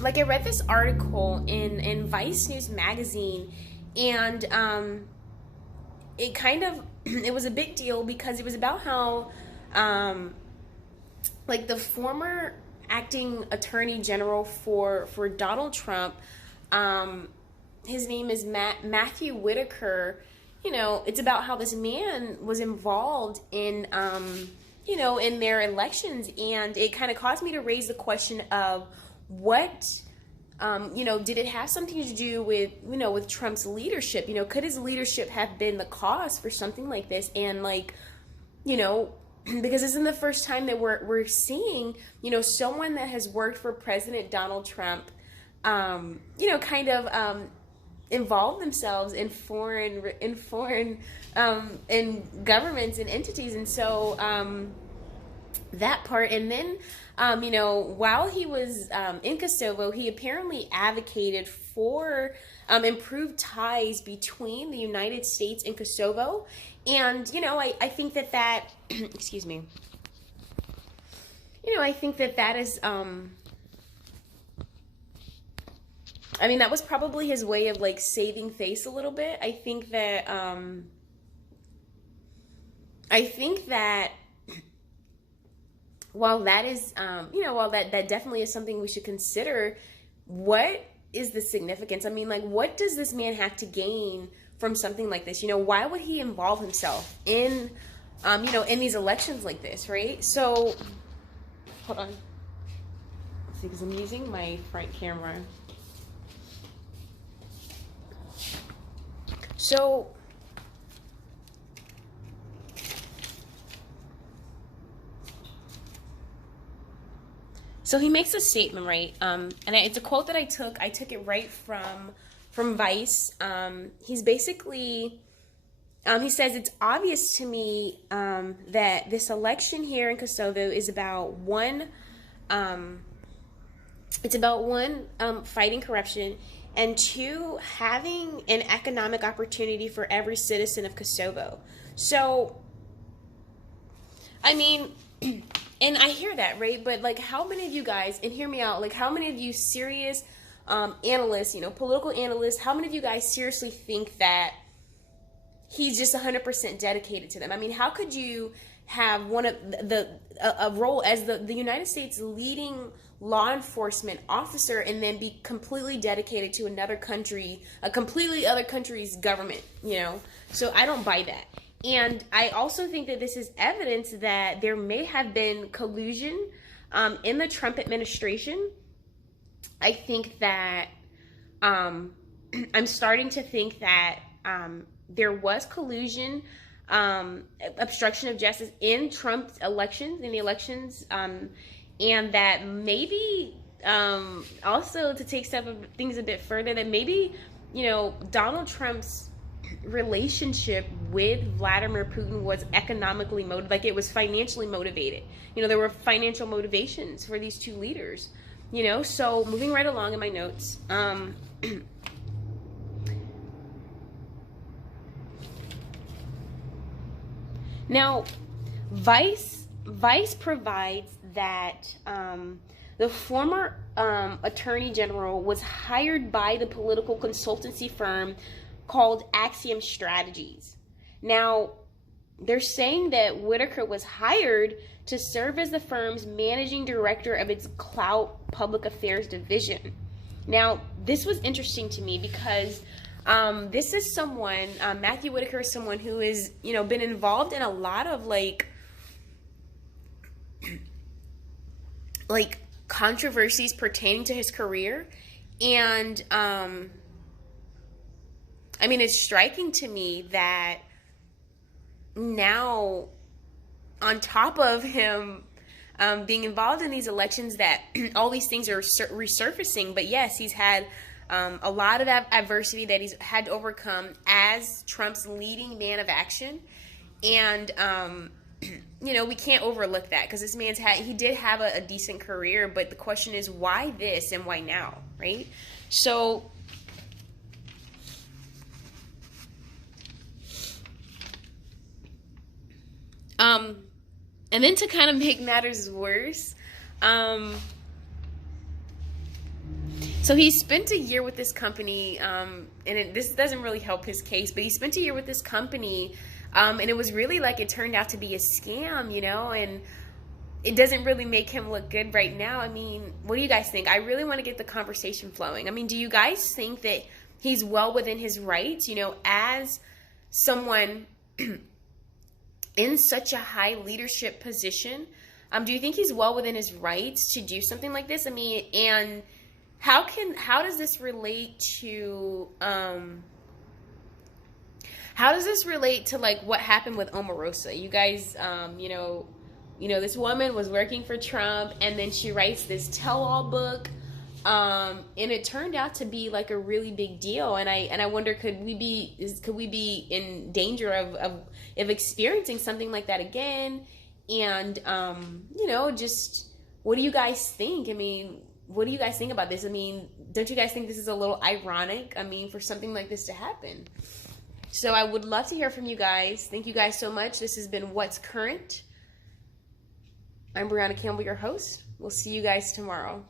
like I read this article in Vice News magazine, and it kind of it was a big deal because it was about how um, like the former acting attorney general for Donald Trump, um, his name is Matthew Whitaker. You know, it's about how this man was involved in you know, in their elections, and it kind of caused me to raise the question of what you know, did it have something to do with, you know, with Trump's leadership? You know, could his leadership have been the cause for something like this? And like, you know, because this isn't the first time that we're seeing, you know, someone that has worked for President Donald Trump, you know, kind of involve themselves in governments and entities, and so that part. And then you know, while he was in Kosovo, he apparently advocated for improved ties between the United States and Kosovo. And you know, I think that excuse me, you know, I think that is I mean, that was probably his way of like saving face a little bit. I think that while that is, you know, while that definitely is something we should consider, what is the significance? I mean, like, what does this man have to gain from something like this? You know, why would he involve himself in, you know, in these elections like this, right? So, hold on. Let's see, because I'm using my front camera. So, he makes a statement, right? And it's a quote that I took. I took it right from Vice. He's basically, he says, it's obvious to me that this election here in Kosovo is about one, fighting corruption, and two, having an economic opportunity for every citizen of Kosovo. So, I mean, and I hear that, right? But like, how many of you guys, and hear me out, like, how many of you serious analysts, you know, political analysts, how many of you guys seriously think that he's just 100% dedicated to them? I mean, how could you have one of a role as the United States leading law enforcement officer and then be completely dedicated to another country, a completely other country's government, you know? So I don't buy that. And I also think that this is evidence that there may have been collusion in the Trump administration. I think that I'm starting to think that there was collusion, obstruction of justice in Trump's elections, in the elections, and that maybe also, to take things a bit further, that maybe, you know, Donald Trump's relationship with Vladimir Putin was economically motivated, like it was financially motivated. You know, there were financial motivations for these two leaders, you know. So moving right along in my notes, now Vice provides that the former attorney general was hired by the political consultancy firm called Axiom Strategies. Now, they're saying that Whitaker was hired to serve as the firm's managing director of its clout public affairs division. Now, this was interesting to me because this is someone, Matthew Whitaker is someone who is, you know, been involved in a lot of like controversies pertaining to his career. And I mean, it's striking to me that now, on top of him being involved in these elections, that all these things are resurfacing. But yes, he's had a lot of adversity that he's had to overcome as Trump's leading man of action. And you know, we can't overlook that, because this he did have a decent career, but the question is, why this and why now, right? So and then to kind of make matters worse, So he spent a year with this company, this doesn't really help his case, but he spent a year with this company, and it was really like it turned out to be a scam, you know, and it doesn't really make him look good right now. I mean, what do you guys think? I really want to get the conversation flowing. I mean, do you guys think that he's well within his rights, you know, as someone in such a high leadership position? Do you think he's well within his rights to do something like this? I mean, and how does this relate to like what happened with Omarosa? You guys, you know, this woman was working for Trump, and then she writes this tell-all book, and it turned out to be like a really big deal. And I wonder, could we be in danger of experiencing something like that again? And you know, just what do you guys think? I mean, what do you guys think about this? I mean, don't you guys think this is a little ironic? I mean, for something like this to happen. So I would love to hear from you guys. Thank you guys so much. This has been What's Current. I'm Brianna Campbell, your host. We'll see you guys tomorrow.